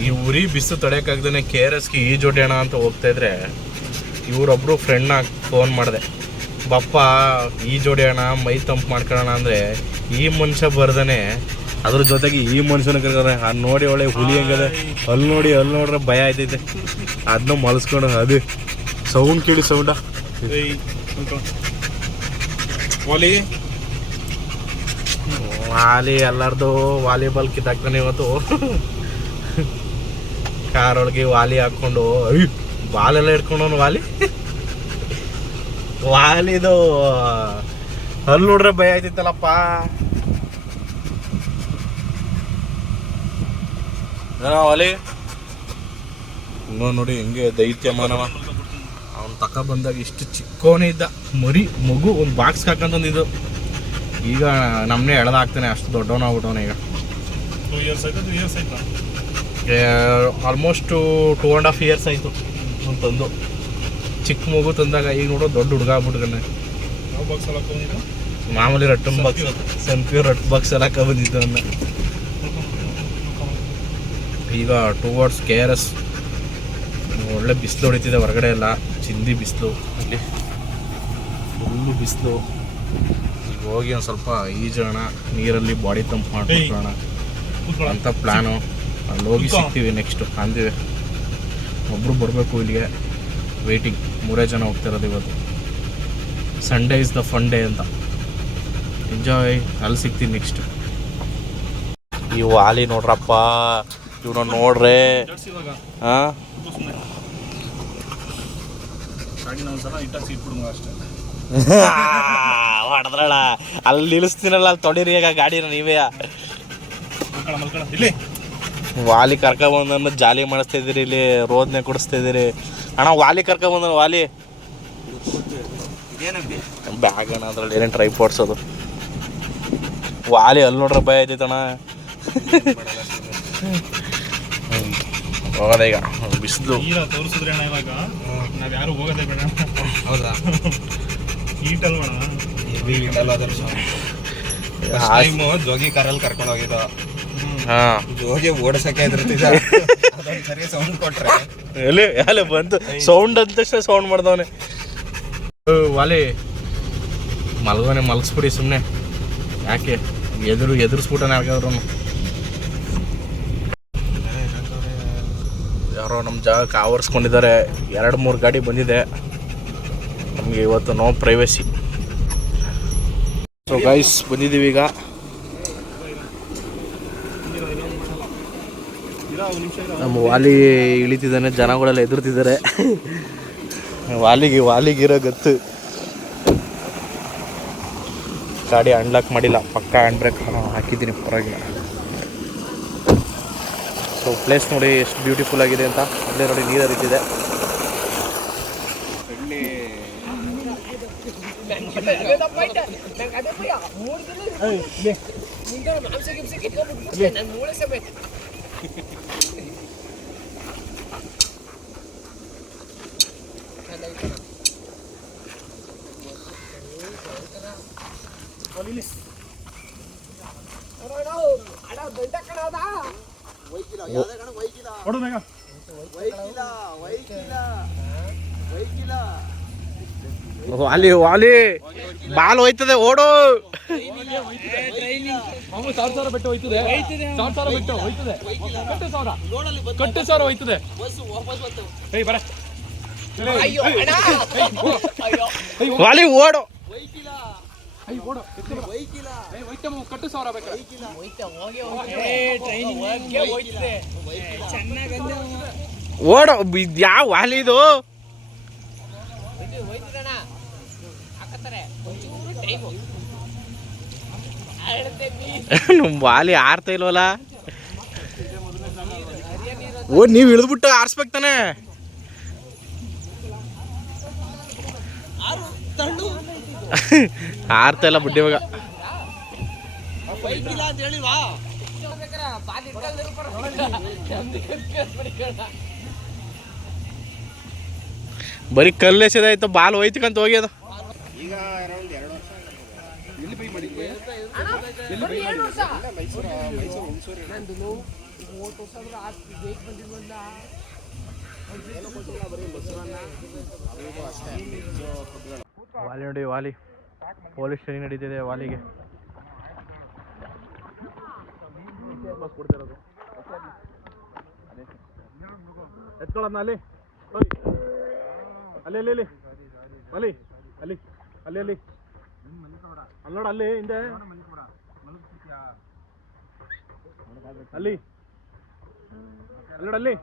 ಈ ಉರಿ ಬಿಸಿಲು ತಡೆಯೋಕ್ಕಾಗ್ದೇ KRSಗೆ ಈಜೊಡ್ಯೋಣ ಅಂತ ಹೋಗ್ತಾ ಇದ್ರೆ ಇವರೊಬ್ಬರು ಫ್ರೆಂಡ್ನ ಫೋನ್ ಮಾಡಿದೆ, ಬಪ್ಪ ಈಜೊಡ್ಯೋಣ ಮೈ ತಂಪು ಮಾಡ್ಕೊಳ್ಳೋಣ ಅಂದರೆ ಈ ಮನುಷ್ಯ ಬರ್ದಾನೆ ಅದ್ರ ಜೊತೆಗೆ ಈ ಮನುಷ್ಯನ ಕರ್ತಾರೆ. ಅದು ನೋಡಿ ಒಳ್ಳೆ ಹುಲಿ ಹೆಂಗದೆ, ಅಲ್ಲಿ ನೋಡ್ರೆ ಭಯ ಆಯ್ತೈತೆ. ಅದನ್ನ ಮಲಸ್ಕೊಂಡು ಅದು ಸೌಂಡ್ ಕೇಳಿ ಸೌಂಡ ವಾಲಿ ಎಲ್ಲರದು ವಾಲಿಬಾಲ್ ಕಿತ್ತಾಕ್ತಾನೆ ಇವತ್ತು. ಕಾರೊಳಗೆ ವಾಲಿ ಹಾಕ್ಕೊಂಡು ಬಾಲೆಲ್ಲ ಹಿಡ್ಕೊಂಡವನು ವಾಲಿದು ಅಲ್ಲಿ ನೋಡ್ರೆ ಭಯ ಆಯ್ತಿತ್ತಲ್ಲಪ್ಪ. ವಾಲಿ ನೋಡಿ ಹೆಂಗೆ ದೈತ್ಯ ಮಾನವ. ಅವ್ನು ಬಂದಾಗ ಇಷ್ಟು ಚಿಕ್ಕವನೇ ಇದ್ದ, ಮಗು ಒಂದು ಬಾಕ್ಸ್ ಹಾಕಂತಂದಿದ್ದು. ಈಗ ನಮ್ಮನ್ನೇ ಎಳೆದಾಗ್ತಾನೆ, ಅಷ್ಟು ದೊಡ್ಡವನಾಗ್ಬಿಟ್ಟವನ. ಈಗ 2 years ಆಯ್ತಾ? ಆಲ್ಮೋಸ್ಟ್ 2.5 years ಆಯಿತು ತಂದು. ಚಿಕ್ಕ ಮಗು ತಂದಾಗ ಈಗ ನೋಡೋ ದೊಡ್ಡ ಹುಡುಗ ಆಗ್ಬಿಟ್ಟಾನೆ. ಯಾವ ಬಾಕ್ಸ್ ಎಲ್ಲ ಹಾಕೊಂಡಿದ್ದು? ಮಾಮೂಲಿ ರಟ್ಟನ್ ಬಾಕ್ಸ್, ಸನ್ಪ್ಯೂರ್ ರಟ್ ಬಾಕ್ಸ್ ಎಲ್ಲ ಹಾಕೊಂಡ್ಬಂದಿದ್ದು ನನ್ನ. ಈಗ ಟುವರ್ಡ್ಸ್ KRS ಒಳ್ಳೆ ಬಿಸಿಲು ಹೊಡಿತಿದೆ ಹೊರಗಡೆ ಎಲ್ಲ, ಚಿಂದಿ ಬಿಸಿಲು, ಅಲ್ಲಿ ಫುಲ್ಲು ಬಿಸಿಲು. ಈಗ ಹೋಗಿ ಒಂದು ಸ್ವಲ್ಪ ಈಜೋಣ, ನೀರಲ್ಲಿ ಬಾಡಿ ತಂಪು ಮಾಡ್ಕೊಳ್ಳೋಣ ಅಂತ ಪ್ಲ್ಯಾನು. ಅಲ್ಲಿ ಹೋಗಿ ಸಿಗ್ತೀವಿ ನೆಕ್ಸ್ಟು ಅಂದಿವೆ. ಒಬ್ಬರು ಬರಬೇಕು ಇಲ್ಲಿಗೆ, ವೇಟಿಂಗ್. 3 ಜನ ಹೋಗ್ತಿರೋದು ಇವತ್ತು. Sunday is the fun day ಅಂತ. ಎಂಜಾಯ್. ಅಲ್ಲಿ ಸಿಗ್ತೀನಿ ನೆಕ್ಸ್ಟ್. ಈ ವಾಲಿ ನೋಡ್ರಪ್ಪ, ಇವನು ನೋಡ್ರೆ ಹಾಂ ಹೊಡೆದ್ರಳ ಅಲ್ಲಿ ನಿಲ್ಲಿಸ್ತೀನಲ್ಲ, ಅಲ್ಲಿ ತೊಡಿರಿ ಈಗ ಗಾಡಿನ ನೀವೇ. ವಾಲಿ ಕರ್ಕೊಂಬಂದನ್ನು ಜಾಲಿ ಮಾಡಿಸ್ತಾ ಇದ್ದೀರಿ, ಇಲ್ಲಿ ರೋದನೆ ಕೊಡಿಸ್ತಾ ಇದ್ದೀರಿ ಅಣ್ಣ. ವಾಲಿ ಕರ್ಕೊಂಬಂದ ವಾಲಿ ಬ್ಯಾಗ್ ಅಣ್ಣ, ಅದ್ರಲ್ಲಿ ಏನೇನು ಟ್ರೈ ಪೋಡ್ಸೋದು. ವಾಲಿ ಅಲ್ಲಿ ನೋಡ್ರೆ ಭಯ ಆಯ್ತೈತಣ್ಣ. ಹೋಗೋದ ಈಗ ಬಿಸಿಲು ತೋರಿಸಿದ್ರೆ ಅಣ್ಣ, ಇವಾಗ ನಾವು ಯಾರು ಹೋಗೋದೇ ಬೇಡ. ಹೌದಾ? ಹೀಟಲ್ ಜೋಗಿ ಕಾರಲ್ಲಿ ಕರ್ಕೊಂಡು ಹೋಗಿದ್ದ. ಜೋಗಿ ಓಡಿಸಕ್ಕೆ ಸರಿ ಸೌಂಡ್ ಕೊಟ್ರೆ ಎಲ್ಲಿ ಬಂತು ಸೌಂಡ್ ಅಂತಷ್ಟೇ ಸೌಂಡ್ ಮಾಡ್ದವನೆ. ವಾಲಿ ಮಲ್ಗೋನೆ, ಮಲಗಿಸ್ಬಿಡಿ ಸುಮ್ಮನೆ, ಯಾಕೆ ಎದುರಿಸ್ಬಿಟ್ಟಾನೆ ಯಾರಿಗಾದ್ರು. ಯಾರೋ ನಮ್ಮ ಜಾಗಕ್ಕೆ ಆವರಿಸ್ಕೊಂಡಿದ್ದಾರೆ. 2-3 ಗಾಡಿ ಬಂದಿದೆ. ನಮಗೆ ಇವತ್ತು ನೋ ಪ್ರೈವಸಿ. ಸೊ ಗೈಸ್ ಬಂದಿದ್ದೀವಿ ಈಗ. ನಮ್ಮ ವಾಲಿ ಇಳಿತಿದ್ದಾನೆ, ಜನಗಳೆಲ್ಲ ಎದುರ್ತಿದ್ದಾರೆ. ವಾಲಿಗಿರೋ ಗತ್ತು. ಗಾಡಿ ಅನ್ಲಾಕ್ ಮಾಡಿಲ್ಲ, ಪಕ್ಕ ಹ್ಯಾಂಡ್ ಬ್ರೇಕ್ ಹಾಕಿದ್ದೀನಿ, ಪರವಾಗಿಲ್ಲ. ಸೊ ಪ್ಲೇಸ್ ನೋಡಿ ಎಷ್ಟು ಬ್ಯೂಟಿಫುಲ್ ಆಗಿದೆ ಅಂತ. ಅಲ್ಲೇ ನೋಡಿ ನೀರು ಹರಿತಿದೆ. ವಾಲಿ ಬಾಲ್ ಹೋಯ್ತದೆ, ಓಡು. ವಾಲಿ ಓಡು. ಓಡು. ಯಾವ ವಾಲಿ ಇದು? ವಾಲಿ ಆರ್ತಾ ಇಲ್ವಲ್ಲ. ಓ, ನೀವು ಇಳಿದ್ಬಿಟ್ಟು ಆರಿಸ್ಬೇಕು ತಾನೆ. ಆರ್ತಾ ಇಲ್ಲ ಬುಡ್ಡಿ ಇವಾಗ. ಬರೀ ಕಲ್ಲು ಎಸೆದಾಯ್ತು, ಬಾಲ್ ಹೋಯ್ತಕ್ಕಂತ ಹೋಗ್ಯದ. ಈಗ ಅರೌಂಡ್ 2 ವರ್ಷ ಎಲ್ಲಿ ಬೈ ಮಾಡಿದ್ವಿ? ವಾಲಿ ನೋಡಿ, ವಾಲಿ ಪೊಲೀಸ್ ಟ್ರೈನಿಂಗ್ ನಡೀತಿದೆ ವಾಲಿಗೆ. ಎತ್ಕೊಳ್ಳೋದ್ನ ಅಲ್ಲಿ ಅಲ್ಲಿ ಅಲ್ಲಿ ಅಲ್ಲಿ ಅಲ್ಲಿ ಅಲ್ಲಿ ಅಲ್ಲಿ ಅಲ್ಲಿ ಅಲ್ಲಿ ನೋಡ, ಅಲ್ಲಿ ಹಿಂದೆ ಅಲ್ಲಿ ಅಲ್ಲಿ ನೋಡ, ಅಲ್ಲಿ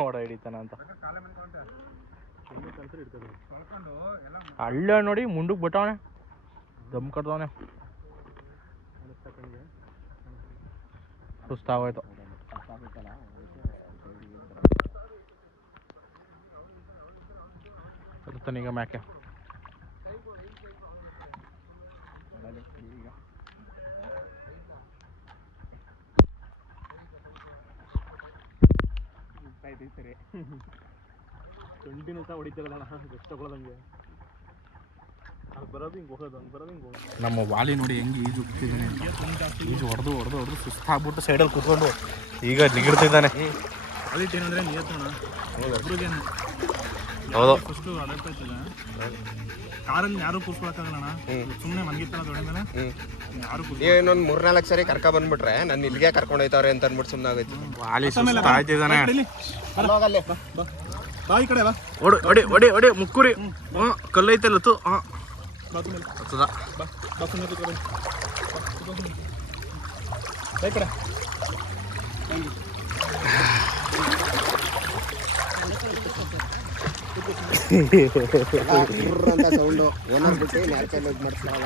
ಓಡ ಹಿಡಿತಾನ ಅಂತ ಹಳ್ಳ ನೋಡಿ ಮುಂದಕ್ಕೆ ಬಿಟ್ಟವನೆ, ದಮ್ ಕಟ್ದವನೆ, ಸುಸ್ತಾಗೋಯ್ತು. ಈಗ ಮ್ಯಾಕೆ ಸರಿ ಕಂಟಿನ್ಯೂಸ್ ಹೊಡಿತಿರೋದಣ್ಣ, ಎಷ್ಟು ತಗೊಳ್ಳೋದಂಗೆ ಬರೋದು ಹಿಂಗೆ ಹೋಗೋದು, ಹಂಗೆ ಬರೋದು ಹಿಂಗೆ ಹೋಗೋದು. ನಮ್ಮ ವಾಲಿ ನೋಡಿ ಹೆಂಗೆ ಈಜು ಬಿಟ್ಟಿದ್ದಾನೆ ಅಂತ, ಈಜು ಹೊಡೆದು ಹೊಡೆದು ಹೊಡೆದು ಸುಸ್ತಾಗ್ಬಿಟ್ಟು ಸೈಡಲ್ಲಿ ಕೂತ್ಕೊಂಡು ಈಗ ನಿಗಿಡ್ತಿದ್ದಾನೆ. ಕ್ವಾಲಿಟಿ ಏನಂದರೆ ನಿಯತ್ತೋಣ ಒಬ್ರಿಗೇನು ಹೌದು, ಫಸ್ಟು ಅಡಾಪ್ಟ್ ಆಯ್ತಲ್ಲ, ಕಾರಲ್ಲಿ ಯಾರು ಕೂರ್ಸ್ಕೊಳಕ್ಕಾಗಲ್ಲಣ್ಣ, ಸುಮ್ಮನೆ ಮನ್ಗಿತ್ತಲ್ಲ ದೊಡ್ಡ ಮೇಲೆ ಯಾರು ಇನ್ನೊಂದು 3-4 ಸರಿ ಕರ್ಕ ಬಂದ್ಬಿಟ್ರೆ ನಾನು ಇಲ್ಲಿಗೆ ಕರ್ಕೊಂಡು ಹೋಯ್ತವ್ರೆ ಅಂತ ಅಂದ್ಬಿಟ್ಟು ಸುಮ್ಮನೆ ಆಗೈತಿ. ವಾಲಿ ಸುಸ್ತಾಯ್ತಿದ್ದಾನೆ. ಬಾ ಈ ಕಡೆ ಬಾ, ಹೊಡಿ ಹೊಡಿ ಹೊಡಿ ಹೊಡಿ ಮುಕ್ಕುರಿ. ಹಾಂ ಕಲ್ಲೈತಲ್ಲ ತು. ಹಾಂ ಹತ್ತದ ಬಾ ಬಾ ಸುಮ್ಮನೆ ಕೂತ್ಕೊಳ್ಳಿ ಈ ಕಡೆ. ಅಂತ ಸೌಂಡು ಏನಾಗ್ಬಿಟ್ಟು ನ್ಯಾಚುರಲ್ ಇದು ಮಾಡಿಸ್ಲಾಗ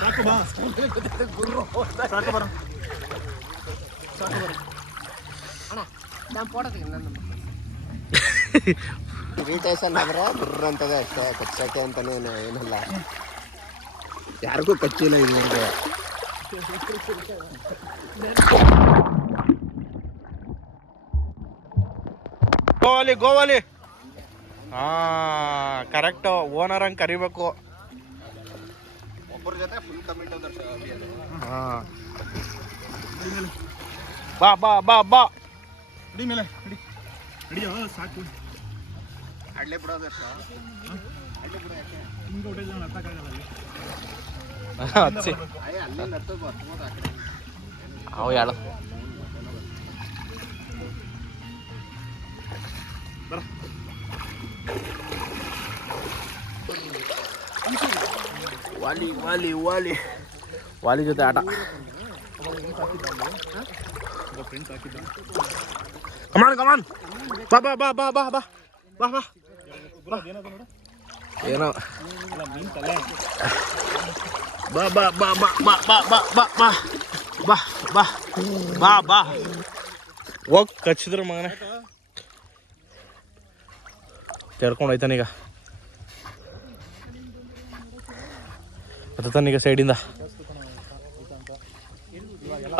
ಸಾಕು ಬಾ, ಸಾಕು ಬರ, ಸಾಕು ಬರ. ಇರಿಟೇಷನ್ ಆದ್ರೆ ಬುರ್ರ ಅಂತದೆ ಅಷ್ಟೇ, ಕಚ್ಚಕ್ಕೆ ಅಂತಾನೆ ಏನಲ್ಲ, ಯಾರಿಗೂ ಕಚ್ಚಿಲ್ಲ ಇಲ್ಲಿವರೆಗೆ. ಗೋವಾಲಿ ಗೋವಾಲಿ. ಹಾಂ ಕರೆಕ್ಟು, ಓನರ್ ಹಂಗೆ ಕರಿಬೇಕು. ಒಬ್ಬರ ಜೊತೆ ಫುಲ್ ಕಮಿಟ್ ಅದ. ಹಾಂ ಬಾ ಬಾ ಬಾ ಬಾ, ಹಿಡಿ ಮೇಲೆ ಹಿಡಿ ಹಿಡಿಯೋ, ಸಾಕು. ಅಡ್ಲೆ ಬಿಡೋದು ಅಷ್ಟ, ಅಡ್ಲೆ ಬಿಡೋ ಯಾಕೆ ಹಿಂಗೆ ಹೊಟ್ಟೆ ಹತ್ತಕ್ಕಾಗಲ್ಲ ಅಲ್ಲಿ. ಹಚ್ಚಿ ಅಲ್ಲೇ ನರ್ತದ ಹತ್ಬೋದು ಆ ಕಡೆ. ಅವು ಹೇಳು ಬರ. ವಾಲಿ ವಾಲಿ ವಾಲಿ ವಾಲಿ ಜೊತೆ ಆಟ. ಫ್ರೆಂಡ್ಸ್ ಹಾಕಿದ್ದ ಕಮಾನ್ ಕಮಾನ್, ಬಾ ಬಾ ಬಾ ಬಾ ಬಾ ಬಾ ಬಾ ಬಾ. ಏನದು ನೋಡು, ಏನೋ ಅಲ್ಲ ಮೀನ್ ತಲೆ. ಬಾ ಬಾ ಬಾ ಬಾ ಬಾ ಬಾ ಬಾ ಬಾ ಬಾ ಬಾ ಬಾ ಬಾ ಬಾ. ಹೋಗಿ ಕಚ್ಚಿದ್ರು ಮಗನೇ, ತೆರ್ಕೊಂಡು ಹೋಯ್ತಾನೀಗ, ಹತ್ತಾನೀಗ ಸೈಡಿಂದ.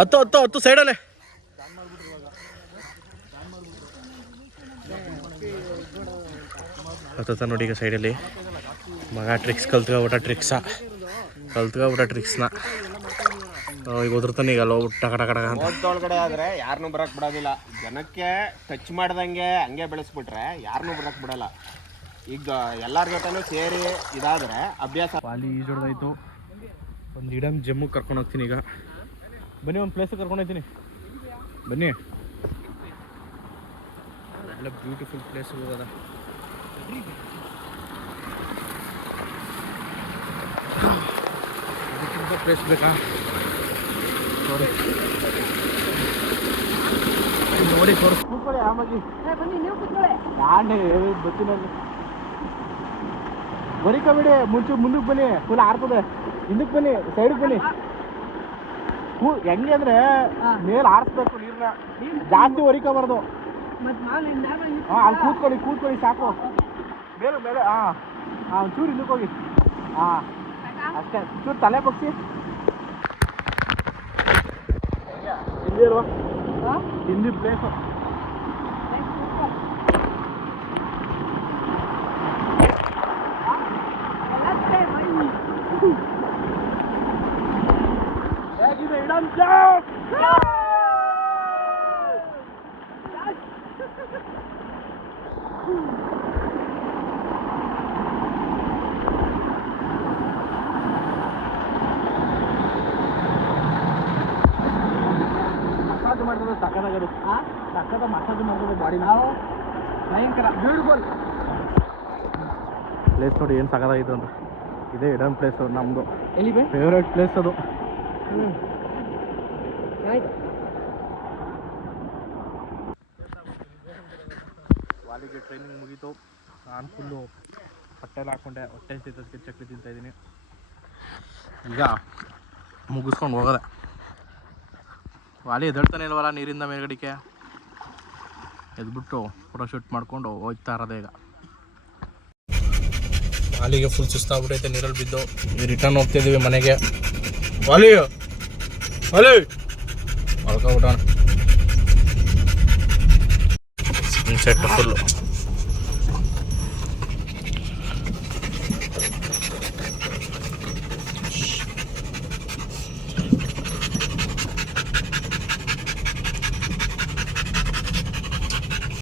ಹತ್ತು ಹತ್ತು ಹತ್ತು ಸೈಡಲ್ಲೇ ಹತ್ತ ನೋಡಿ ಈಗ ಸೈಡಲ್ಲಿ. ಮಗ ಟ್ರಿಕ್ಸ್ ಕಲ್ತ್ಕೊಬಿಟ್ಟ ಟ್ರಿಕ್ಸ್ನ. ಈಗ ಒದರ್ತಾನೆ ಈಗ ಅಲ್ಲ ಹೋಗ್ಬಿಟ್ಟು ಟಕ ಟಕ ಟಕ ಅಂತ. ಒಳಗಡೆ ಆದ್ರೆ ಯಾರನ್ನೂ ಬರಕ್ ಬಿಡೋದಿಲ್ಲ, ಜನಕ್ಕೆ ಟಚ್ ಮಾಡ್ದಂಗೆ ಹಂಗೆ ಬೆಳೆಸ್ಬಿಟ್ರೆ ಯಾರನ್ನೂ ಬರಕ್ ಬಿಡಲ್ಲ. ಈಗ ಎಲ್ಲರ ಜೊತೆನೂ ಸೇರಿ ಇದಾದ್ರೆ ಅಭ್ಯಾಸ. ವಾಲಿ ಈಜೊಡ್ದಾಯ್ತು, ಒಂದು ಇಡಮ್ ಜಿಮ್ಮಿಗೆ ಕರ್ಕೊಂಡು ಹೋಗ್ತೀನಿ ಈಗ. ಬನ್ನಿ ಒಂದು ಪ್ಲೇಸಿಗೆ ಕರ್ಕೊಂಡು ಹೋಗ್ತೀನಿ, ಬನ್ನಿ. ಎಲ್ಲ ಬ್ಯೂಟಿಫುಲ್ ಪ್ಲೇಸ್ ಹೋಗೋದ. ಅದಕ್ಕಿಂತ ಪ್ಲೇಸ್ ಬೇಕಾ ನೋಡಿ, ನೋಡಿ ತೋರಿಸ್. ಕೂತ್ಕೊಳ್ಳಿ ಆಮಾಗಿ, ನಾನೇ ಬಸ್ಸಿನಲ್ಲಿ ಬರೀಕಬೇಡಿ. ಮುಂದಕ್ಕೆ ಬನ್ನಿ, ಫುಲ್ ಆರ್ತದೆ. ಹಿಂದಕ್ಕೆ ಬನ್ನಿ, ಸೈಡಿಗೆ ಬನ್ನಿ. ಹೆಂಗೆ ಅಂದ್ರೆ ಮೇಲೆ ಆರಿಸ್ಬೇಕು ನೀರನ್ನ, ಜಾಸ್ತಿ ಹೊರಿಕೋಬಾರ್ದು. ಹಾಂ ಅಲ್ಲಿ ಕೂತ್ಕೊಳ್ಳಿ ಸಾಕು. ಮೇಲೆ ಮೇಲೆ ಹಾಂ ಹಾಂ ಒಂಚೂರು ಹಿಂದಕ್ಕೆ ಹೋಗಿ. ಹಾಂ ಅಷ್ಟೇ, ಚೂರು ತಲೆ ಬಗ್ಸಿ. ಹಿಂದಿ ಅಲ್ವಾ, ಹಿಂದಿ ಪ್ಲೇಸು. ಮಸಾಜ್ ಮಾಡಿದ್ರೆ ಸಕ್ಕತ್ತಾಗಿರುತ್ತೆ. ಸಕ್ಕತ್ತ ಮಸಾಜ್ ಮಾಡಿದ್ರೆ ಬಾಡಿ ನಾವು ಭಯಂಕರ ಬ್ಯೂಟಿಫುಲ್ ಪ್ಲೇಸ್ ನೋಡಿ ಏನು ಸಕ್ಕತ್ತಾಗಿತ್ತು ಅಂತ. ಇದೇ ಇಡನ್ ಪ್ಲೇಸ್ ನಮ್ಮದು ಎಲ್ಲಿ ಫೇವ್ರೇಟ್ ಪ್ಲೇಸ್ ಅದು. ವಾಲಿಗೆ ಟ್ರೈನಿಂಗ್ ಮುಗೀತು. ನಾನು ಫುಲ್ಲು ಹೊಟ್ಟೆಲ್ಲ ಹಾಕ್ಕೊಂಡೆ, ಹೊಟ್ಟೆ ಹಸಿತದಕ್ಕೆ ಚಕ್ಲಿ ತಿಂತಾಯಿದ್ದೀನಿ. ಈಗ ಮುಗಿಸ್ಕೊಂಡು ಹೋಗೋದೆ. ವಾಲಿ ಎದ್ದೇಳ್ತಾನೆ ಇಲ್ವಲ್ಲ ನೀರಿಂದ ಮೇಲ್ಗಡಿಕೆ. ಎದ್ಬಿಟ್ಟು ಫೋಟೋ ಶೂಟ್ ಮಾಡ್ಕೊಂಡು ಹೋಗ್ತಾ ಇರೋದೆ ಈಗ. ವಾಲಿಗೆ ಫುಲ್ ಸುಸ್ತಾಗ್ಬಿಟ್ಟೈತೆ ನೀರಲ್ಲಿ ಬಿದ್ದು. ರಿಟರ್ನ್ ಹೋಗ್ತಿದ್ದೀವಿ ಮನೆಗೆ. ವಾಲಿ ವಾಲಿ ಮಲ್ಕೊಬಿಟ್ಟಣ. Sunset full.